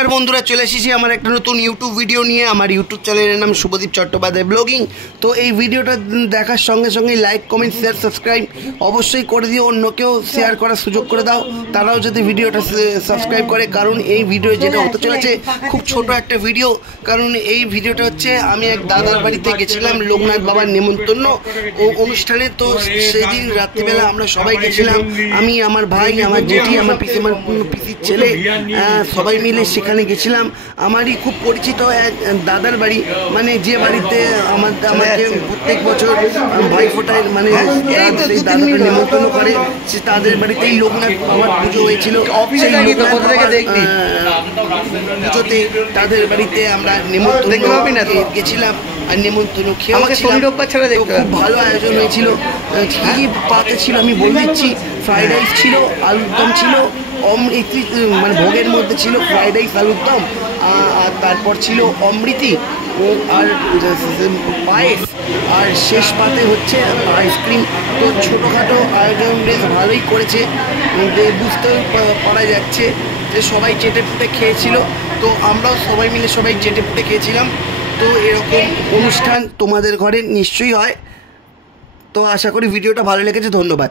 আর বন্ধুরা চলে এসেছি আমার একটা নতুন ইউটিউব ভিডিও নিয়ে। আমার ইউটিউব চ্যানেলের নাম শুভদীপ চট্টোপাধ্যায় ব্লগিং। তো এই ভিডিওটা দেখার সঙ্গে সঙ্গে লাইক, কমেন্ট, শেয়ার, সাবস্ক্রাইব অবশ্যই করে দিও। অন্যকেও শেয়ার করার সুযোগ করে দাও, তারাও যদি ভিডিওটা সাবস্ক্রাইব করে। কারণ এই ভিডিও যেটা হতে চলেছে খুব ছোট একটা ভিডিও। কারণ এই ভিডিওটা হচ্ছে আমি এক দাদার বাড়িতে গেছিলাম লোকনাথ বাবার নেমন্তন্ন ও অনুষ্ঠানে। তো সেদিন রাত্রিবেলা আমরা সবাই গেছিলাম, আমি, আমার ভাই, আমার জেঠি, আমার পিসির ছেলে, সবাই মিলে সেখানে গেছিলাম। আমারই খুব পরিচিত এক দাদার বাড়ি, মানে যে বাড়িতে আমাকে প্রত্যেক বছর ভাইফোঁটায় মানে সেই দাদাকে নেমন্তন্ন করে, সে তাদের বাড়িতেই লোকনাথ বাবার পুজো হয়েছিল। সেই লোকনাথ পুজোতে তাদের বাড়িতে আমরা নেমন্তন্ন গেছিলাম আর নেমন্তন্ন খেয়েছিলাম। খুব ভালো আয়োজন হয়েছিল। কী কী পাতে ছিল আমি বলে দিচ্ছি। ফ্রাইড রাইস ছিল, আলুর দম ছিল, অমৃতি মানে ভোগের মধ্যে ছিল ফ্রাইড রাইস, আলুর দম, আর তারপর ছিল অমৃতি আর পায়েস, আর শেষ পাতে হচ্ছে আইসক্রিম। তো ছোটোখাটো আয়োজন বেশ ভালোই করেছে, বুঝতে পারা যাচ্ছে যে সবাই চেটে পুটে খেয়েছিল। তো আমরাও সবাই মিলে সবাই চেটে পুটে খেয়েছিলাম। তো এরকম অনুষ্ঠান তোমাদের ঘরে নিশ্চয়ই হয়। তো আশা করি ভিডিওটা ভালো লেগেছে। ধন্যবাদ।